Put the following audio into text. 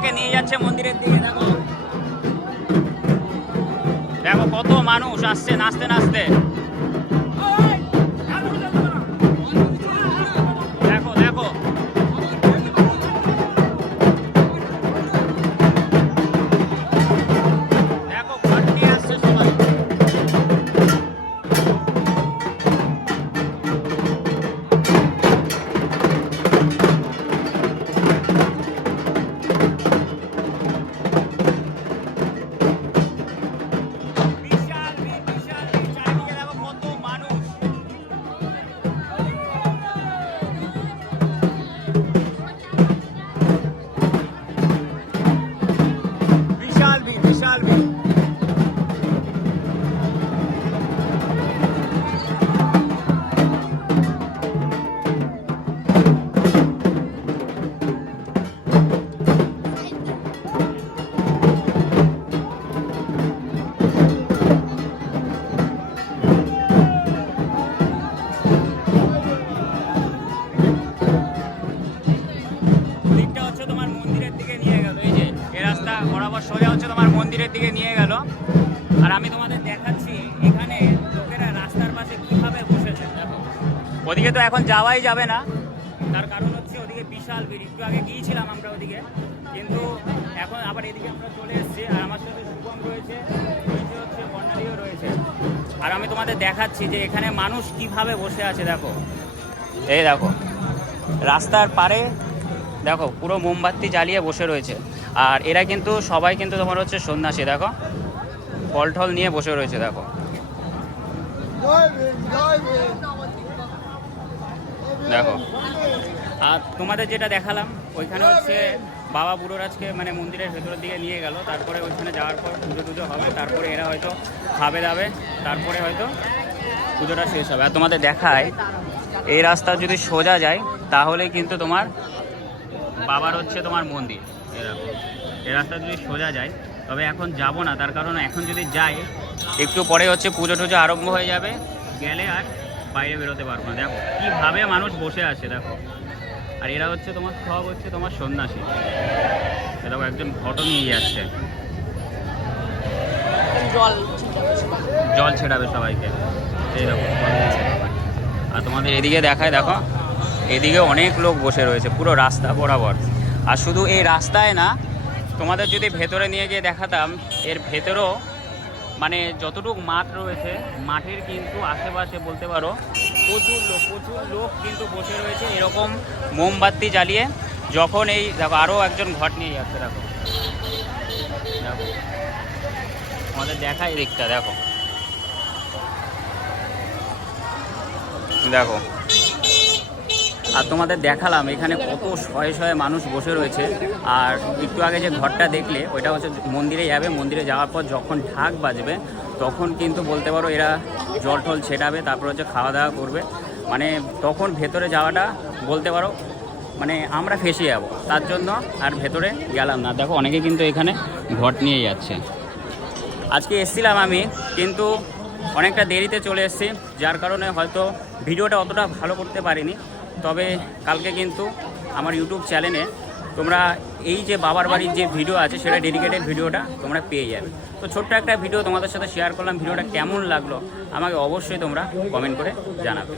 বাবাকে নিয়ে যাচ্ছে মন্দিরের দিকে দেখো। দেখো কত মানুষ আসছে নাচতে নাচতে। মন্দিরের দিকে নিয়ে গেল। আর আমি তোমাদের দেখাচ্ছি এখানে লোকেরা রাস্তার পাশে কীভাবে বসেছে, দেখো। ওদিকে তো এখন যাওয়াই যাবে না। তার কারণ হচ্ছে ওদিকে বিশাল ভিড়। একটু আগে গিয়েছিলাম আমরা ওদিকে, কিন্তু এখন আবার এদিকে আমরা চলে এসেছি। আর আমার সাথে শুভম রয়েছে রয়েছে হচ্ছে বর্ণালীও রয়েছে। আর আমি তোমাদের দেখাচ্ছি যে এখানে মানুষ কীভাবে বসে আছে, দেখো। এই দেখো, রাস্তার পারে দেখো, পুরো মোমবাতি জ্বালিয়ে বসে রয়েছে। আর এরা কিন্তু, সবাই কিন্তু তোমার হচ্ছে সন্ন্যাসী, দেখো। ফল টল নিয়ে বসে রয়েছে, দেখো। দেখো। আর তোমাদের যেটা দেখালাম, ওইখানে হচ্ছে বাবা বুড়োরাজকে মানে মন্দিরের ভেতরের দিকে নিয়ে গেল। তারপরে ওইখানে যাওয়ার পর পুজো টুজো হবে। তারপরে এরা হয়তো খাবে দাবে। তারপরে হয়তো পুজোটা শেষ হবে। আর তোমাদের দেখায়, এই রাস্তা যদি সোজা যায়, তাহলে কিন্তু তোমার বাবার হচ্ছে তোমার মন্দির। এরকম এই রাস্তা যদি সোজা যায়। তবে এখন যাব না তার কারণ এখন যদি যাই একটু পরে হচ্ছে পুজো টুজো আরম্ভ হয়ে যাবে। গেলে আর বাইরে বেরোতে পারব না। দেখো কীভাবে মানুষ বসে আছে দেখো। আর এরা হচ্ছে তোমার সব হচ্ছে তোমার সন্ন্যাসী। এ দেখো একজন ঘটন নিয়ে যাচ্ছে। জল জল ছেড়াবে সবাইকে। এই দেখো আর তোমাদের এদিকে দেখায় দেখো এদিকে অনেক লোক বসে রয়েছে পুরো রাস্তা বরাবর। আর শুধু এই রাস্তায় না, তোমাদের যদি ভেতরে নিয়ে গিয়ে দেখাতাম, এর ভেতরেও মানে যতটুকু মাঠ রয়েছে, মাঠের কিন্তু আশেপাশে বলতে পারো, প্রচুর লোক প্রচুর লোক কিন্তু বসে রয়েছে এরকম মোমবাতি জ্বালিয়ে, যখন এই দেখো আরও একজন ঘট নিয়ে যাচ্ছে, দেখো। দেখো। আমাদের দেখাই দিকটা, দেখো। দেখো। আর তোমাদের দেখালাম এখানে কত শয়ে শয়ে মানুষ বসে রয়েছে। আর একটু আগে যে ঘরটা দেখলে, ওইটা হচ্ছে মন্দিরে যাবে। মন্দিরে যাওয়ার পর যখন ঢাক বাজবে, তখন কিন্তু বলতে পারো এরা জল টল ছেটাবে, তারপর হচ্ছে খাওয়া দাওয়া করবে। মানে তখন ভেতরে যাওয়াটা বলতে পারো মানে আমরা ফেসে যাব। তার জন্য আর ভেতরে গেলাম না। দেখো অনেকে কিন্তু এখানে ঘট নিয়ে যাচ্ছে। আজকে এসেছিলাম আমি, কিন্তু অনেকটা দেরিতে চলে এসেছি, যার কারণে হয়তো ভিডিওটা অতটা ভালো করতে পারিনি। তবে কালকে কিন্তু আমার ইউটিউব চ্যানেলে তোমরা এই যে বাবার বাড়ির যে ভিডিও আছে, সেটা ডেডিকেটেড ভিডিওটা তোমরা পেয়ে যাবে। তো ছোট্ট একটা ভিডিও তোমাদের সাথে শেয়ার করলাম, ভিডিওটা কেমন লাগল আমাকে অবশ্যই তোমরা কমেন্ট করে জানাবে।